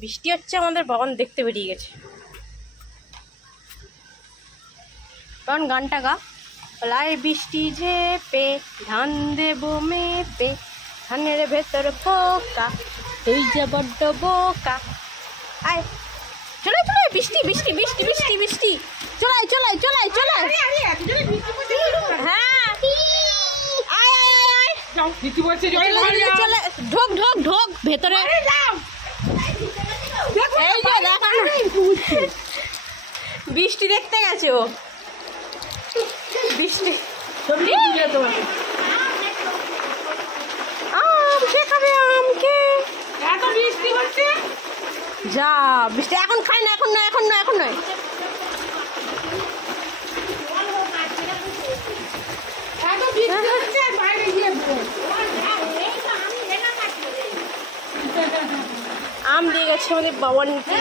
বৃষ্টি হচ্ছে, আমাদের বাবান দেখতে বেরিয়ে গেছে। কারণ গানটা গা, পালায় বৃষ্টি ঝেপে ধান দেব মেপে, ধানের ভেতর পোকা তুই যে বড্ড বোকা। আয় চলে চলে, বৃষ্টি বৃষ্টি বৃষ্টি বৃষ্টি বৃষ্টি, চলাই চলাই চলাই চলাই। হ্যাঁ আয় আয় আয় আয়, চলে ঢোক ঢোক ঢোক ভেতরে। এই যে দেখা, বৃষ্টি দেখতে গেছে ও। বৃষ্টি আম শেখাবে আমকে, এত বৃষ্টি হচ্ছে। যা বৃষ্টি এখন খাই না, এখন নয় এখন নয় এখন নয়। আম দিয়ে গেছে আমাদের বাবানকে।